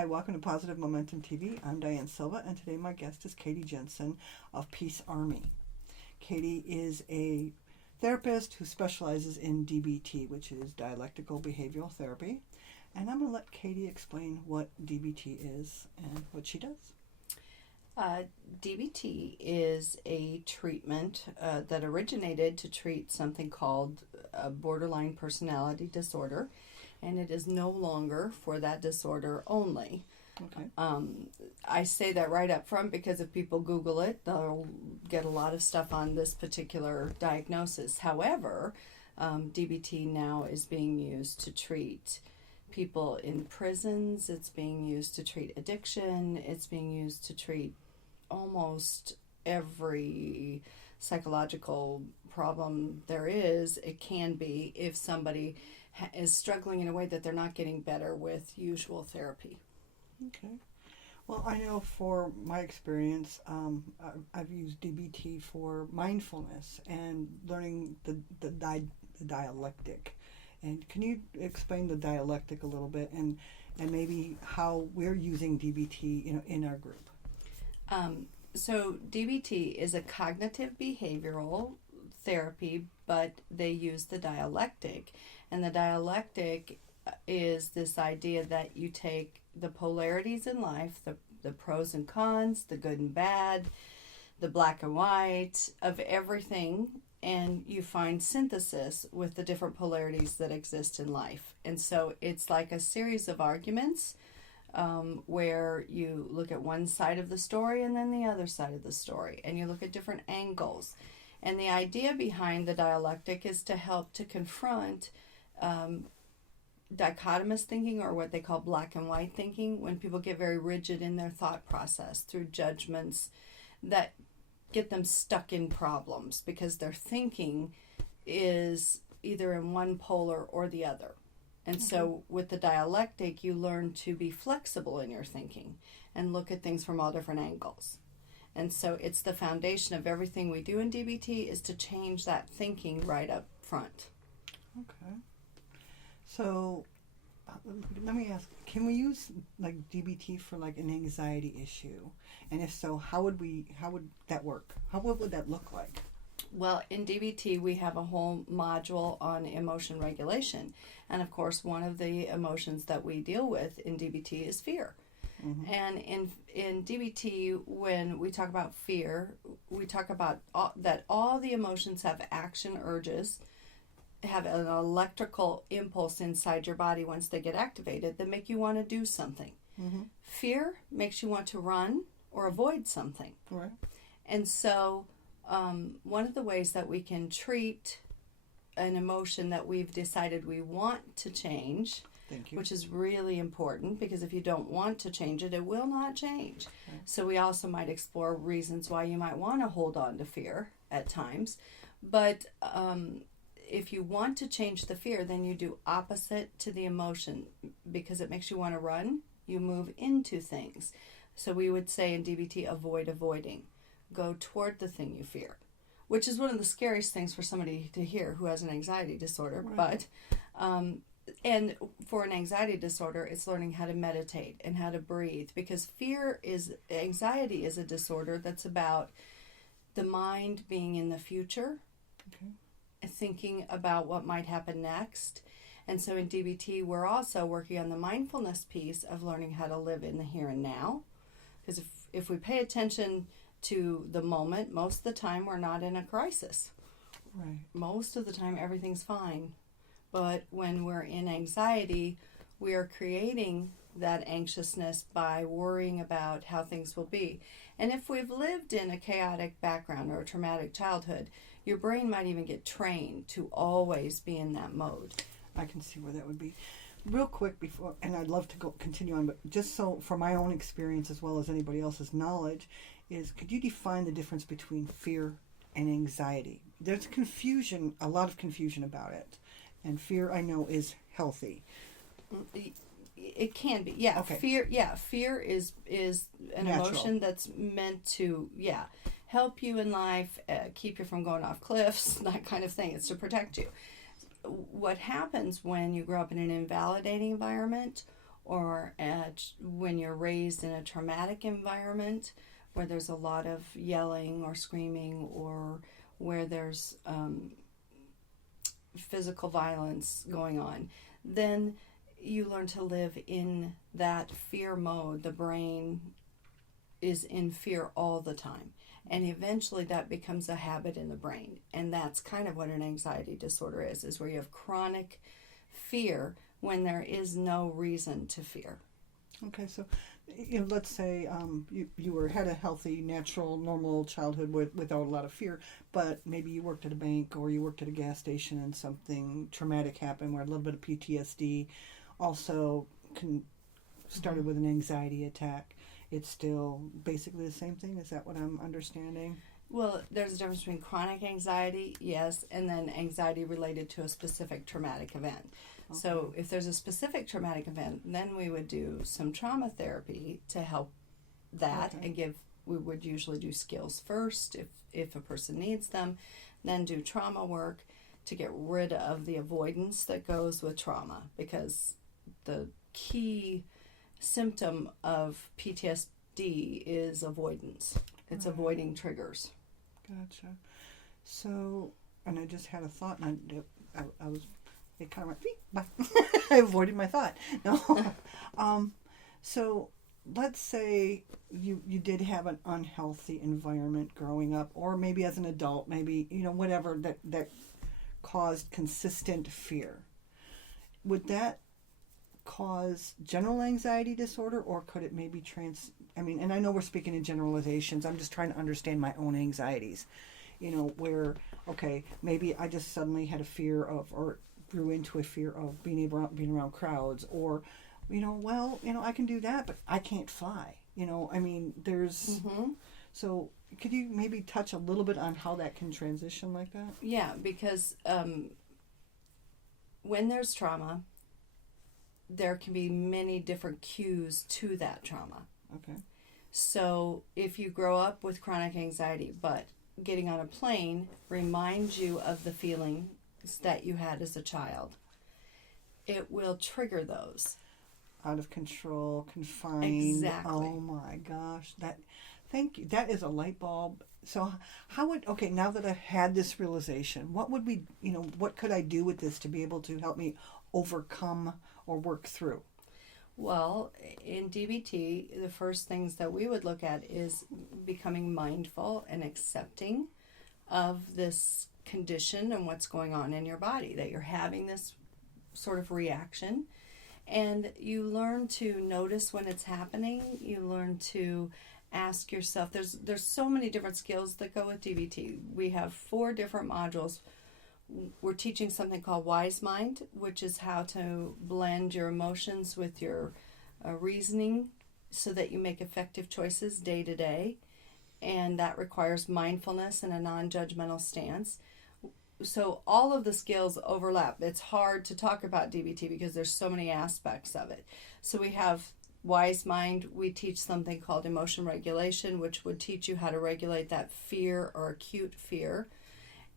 Hi, welcome to Positive Momentum TV. I'm Diane Silva, and today my guest is Katie Jensen of Peace Army. Katie is a therapist who specializes in DBT, which is dialectical behavioral therapy. And I'm going to let Katie explain what DBT is and what she does. DBT is a treatment that originated to treat something called borderline personality disorder, and it is no longer for that disorder only. Okay. I say that right up front because if people Google it, they'll get a lot of stuff on this particular diagnosis. However, DBT now is being used to treat people in prisons. It's being used to treat addiction. It's being used to treat almost every psychological problem there is. It can be if somebody is struggling in a way that they're not getting better with usual therapy. Okay. Well, I know for my experience, I've used DBT for mindfulness and learning the dialectic. And can you explain the dialectic a little bit and maybe how we're using DBT in our group? So DBT is a cognitive behavioral therapy, but they use the dialectic. And the dialectic is this idea that you take the polarities in life, the pros and cons, the good and bad, the black and white of everything, and you find synthesis with the different polarities that exist in life. And so it's like a series of arguments where you look at one side of the story and then the other side of the story, and you look at different angles. And the idea behind the dialectic is to help to confront dichotomous thinking, or what they call black and white thinking, when people get very rigid in their thought process through judgments that get them stuck in problems because their thinking is either in one polar or the other. And so with the dialectic, you learn to be flexible in your thinking and look at things from all different angles. And so it's the foundation of everything we do in DBT is to change that thinking right up front. Okay. So let me ask, can we use like DBT for like an anxiety issue? And if so, how would that work? What would that look like? Well, in DBT, we have a whole module on emotion regulation. And of course, one of the emotions that we deal with in DBT is fear. Mm-hmm. And in DBT, when we talk about fear, we talk about that all the emotions have action urges, have an electrical impulse inside your body once they get activated that make you want to do something. Mm-hmm. Fear makes you want to run or avoid something. Right. And so one of the ways that we can treat an emotion that we've decided we want to change, which is really important, because if you don't want to change it, it will not change. Right. So we also might explore reasons why you might want to hold on to fear at times. But if you want to change the fear, then you do opposite to the emotion, because it makes you want to run. You move into things. So we would say in DBT, avoid avoiding. Go toward the thing you fear, which is one of the scariest things for somebody to hear who has an anxiety disorder. Right. But and for an anxiety disorder, it's learning how to meditate and how to breathe, because anxiety is a disorder that's about the mind being in the future, thinking about what might happen next. And so in DBT, we're also working on the mindfulness piece of learning how to live in the here and now. Because if we pay attention to the moment, most of the time we're not in a crisis. Right. Most of the time everything's fine. But when we're in anxiety, we are creating that anxiousness by worrying about how things will be. And if we've lived in a chaotic background or a traumatic childhood, your brain might even get trained to always be in that mode. I can see where that would be. Real quick before, and I'd love to continue on, but just so for my own experience as well as anybody else's knowledge, could you define the difference between fear and anxiety? There's confusion, a lot of confusion about it. And fear, I know, is healthy. It can be, yeah. Okay. Fear is an natural emotion that's meant to, help you in life, keep you from going off cliffs, that kind of thing. It's to protect you. What happens when you grow up in an invalidating environment or when you're raised in a traumatic environment where there's a lot of yelling or screaming, or where there's physical violence going on, then you learn to live in that fear mode. The brain is in fear all the time. And eventually that becomes a habit in the brain. And that's kind of what an anxiety disorder is where you have chronic fear when there is no reason to fear. Okay, so let's say you had a healthy, natural, normal childhood without a lot of fear, but maybe you worked at a bank or you worked at a gas station and something traumatic happened where a little bit of PTSD also started with an anxiety attack. It's still basically the same thing? Is that what I'm understanding? Well, there's a difference between chronic anxiety, yes, and then anxiety related to a specific traumatic event. Okay. So if there's a specific traumatic event, then we would do some trauma therapy to help that, and we would usually do skills first if a person needs them, then do trauma work to get rid of the avoidance that goes with trauma, because the key symptom of PTSD is avoidance. It's avoiding triggers. Gotcha. So, and I just had a thought, and I was, it kind of went, bye. I avoided my thought. No. So, let's say you did have an unhealthy environment growing up, or maybe as an adult, maybe, whatever that caused consistent fear. Would that cause general anxiety disorder, or could it maybe and I know we're speaking in generalizations. I'm just trying to understand my own anxieties, where, okay, maybe I just suddenly had a fear of, or grew into a fear of being around crowds, or, I can do that, but I can't fly, there's, so could you maybe touch a little bit on how that can transition like that? Yeah, because when there's trauma, there can be many different cues to that trauma. Okay. So if you grow up with chronic anxiety, but getting on a plane reminds you of the feelings that you had as a child, it will trigger those. Out of control, confined. Exactly. Oh my gosh. Thank you. That is a light bulb. So now that I've had this realization, what could I do with this to be able to help me overcome or work through? Well, in DBT, the first things that we would look at is becoming mindful and accepting of this condition and what's going on in your body, that you're having this sort of reaction. And you learn to notice when it's happening. You learn to ask yourself, there's so many different skills that go with DBT. We have 4 different modules. We're teaching something called Wise Mind, which is how to blend your emotions with your reasoning so that you make effective choices day to day. And that requires mindfulness and a non-judgmental stance. So all of the skills overlap. It's hard to talk about DBT because there's so many aspects of it. So we have Wise Mind. We teach something called emotion regulation, which would teach you how to regulate that fear or acute fear,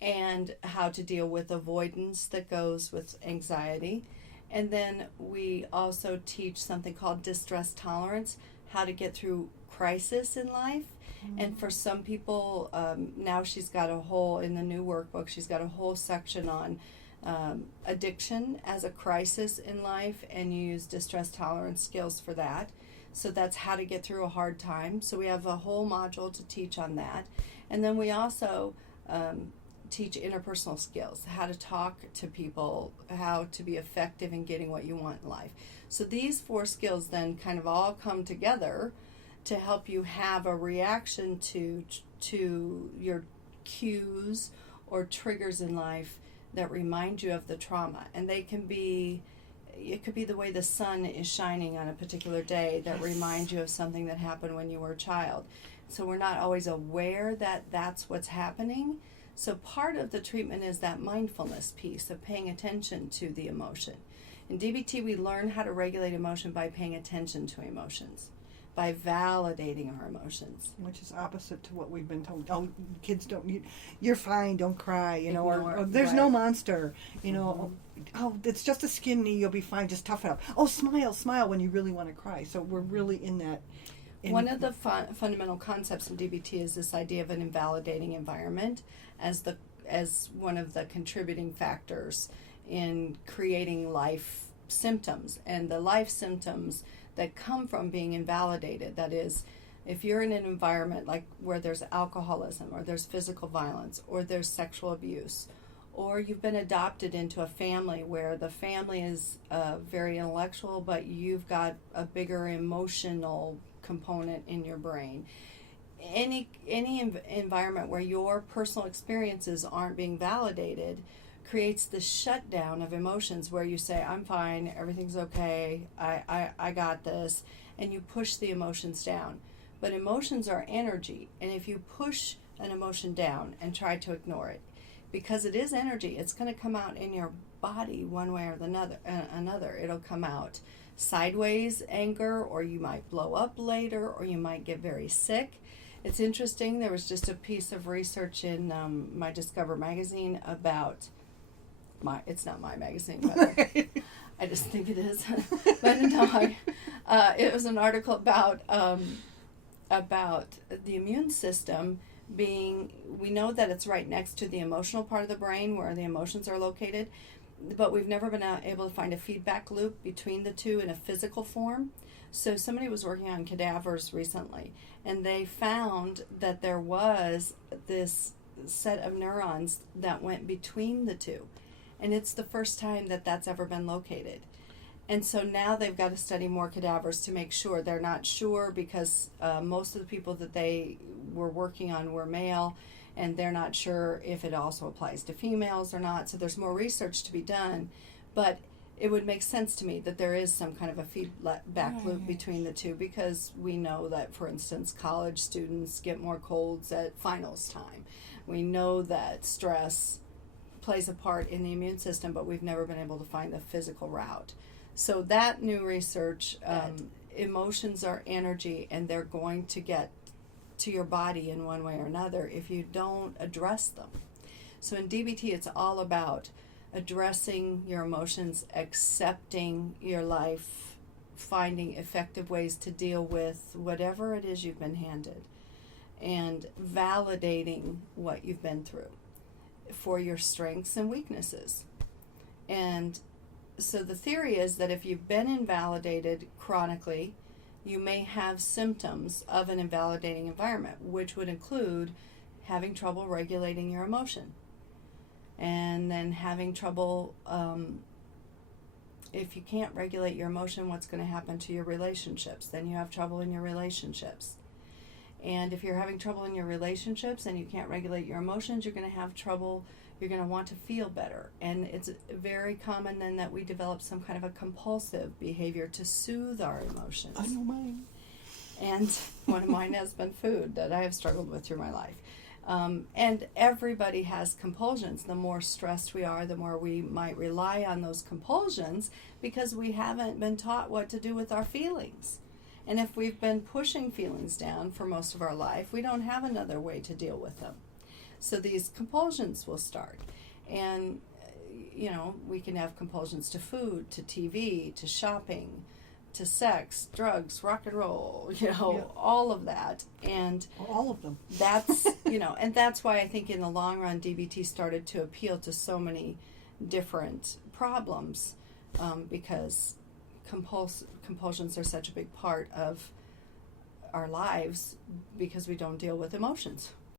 and how to deal with avoidance that goes with anxiety. And then we also teach something called distress tolerance, how to get through crisis in life. Mm-hmm. And for some people, now she's got in the new workbook, she's got a whole section on addiction as a crisis in life, and you use distress tolerance skills for that. So that's how to get through a hard time. So we have a whole module to teach on that. And then we also teach interpersonal skills, how to talk to people, how to be effective in getting what you want in life. So these 4 skills then kind of all come together to help you have a reaction to your cues or triggers in life that remind you of the trauma. And it could be the way the sun is shining on a particular day that reminds you of something that happened when you were a child. So we're not always aware that that's what's happening. So part of the treatment is that mindfulness piece of paying attention to the emotion. In DBT, we learn how to regulate emotion by paying attention to emotions, by validating our emotions. Which is opposite to what we've been told. Oh, kids don't, you're fine, don't cry, or there's no monster, oh, it's just a skin knee, you'll be fine, just tough it up. Oh, smile when you really want to cry. So we're really in that. One of the fundamental concepts in DBT is this idea of an invalidating environment as one of the contributing factors in creating life symptoms. And the life symptoms that come from being invalidated, that is, if you're in an environment like where there's alcoholism or there's physical violence or there's sexual abuse, or you've been adopted into a family where the family is very intellectual but you've got a bigger emotional component in your brain, any environment where your personal experiences aren't being validated creates the shutdown of emotions where you say, I'm fine, everything's okay, I got this, and you push the emotions down. But emotions are energy, and if you push an emotion down and try to ignore it, because it is energy, it's going to come out in your body one way or another. It'll come out sideways anger, or you might blow up later, or you might get very sick. It's interesting, there was just a piece of research in my Discover magazine about it's not my magazine, but I just think it is. But no, it was an article about the immune system being, we know that it's right next to the emotional part of the brain where the emotions are located, but we've never been able to find a feedback loop between the two in a physical form. So somebody was working on cadavers recently, and they found that there was this set of neurons that went between the two. And it's the first time that that's ever been located. And so now they've got to study more cadavers to make sure. They're not sure because most of the people that they were working on were male, and they're not sure if it also applies to females or not. So there's more research to be done. But it would make sense to me that there is some kind of a feedback loop between the two, because we know that, for instance, college students get more colds at finals time. We know that stress plays a part in the immune system, but we've never been able to find the physical route. So that new research, emotions are energy, and they're going to get to your body in one way or another if you don't address them. So in DBT, it's all about addressing your emotions, accepting your life, finding effective ways to deal with whatever it is you've been handed, and validating what you've been through for your strengths and weaknesses. And so the theory is that if you've been invalidated chronically, you may have symptoms of an invalidating environment, which would include having trouble regulating your emotion, and then having trouble, if you can't regulate your emotion, what's going to happen to your relationships? Then you have trouble in your relationships. And if you're having trouble in your relationships and you can't regulate your emotions, you're going to have trouble, you're going to want to feel better. And it's very common then that we develop some kind of a compulsive behavior to soothe our emotions. I know mine. And one of mine has been food that I have struggled with through my life. And everybody has compulsions. The more stressed we are, the more we might rely on those compulsions because we haven't been taught what to do with our feelings. And if we've been pushing feelings down for most of our life, we don't have another way to deal with them. So these compulsions will start. And, we can have compulsions to food, to TV, to shopping, to sex, drugs, rock and roll, all of that. And all of them. That's, and that's why I think in the long run, DBT started to appeal to so many different problems, because compulsions are such a big part of our lives because we don't deal with emotions.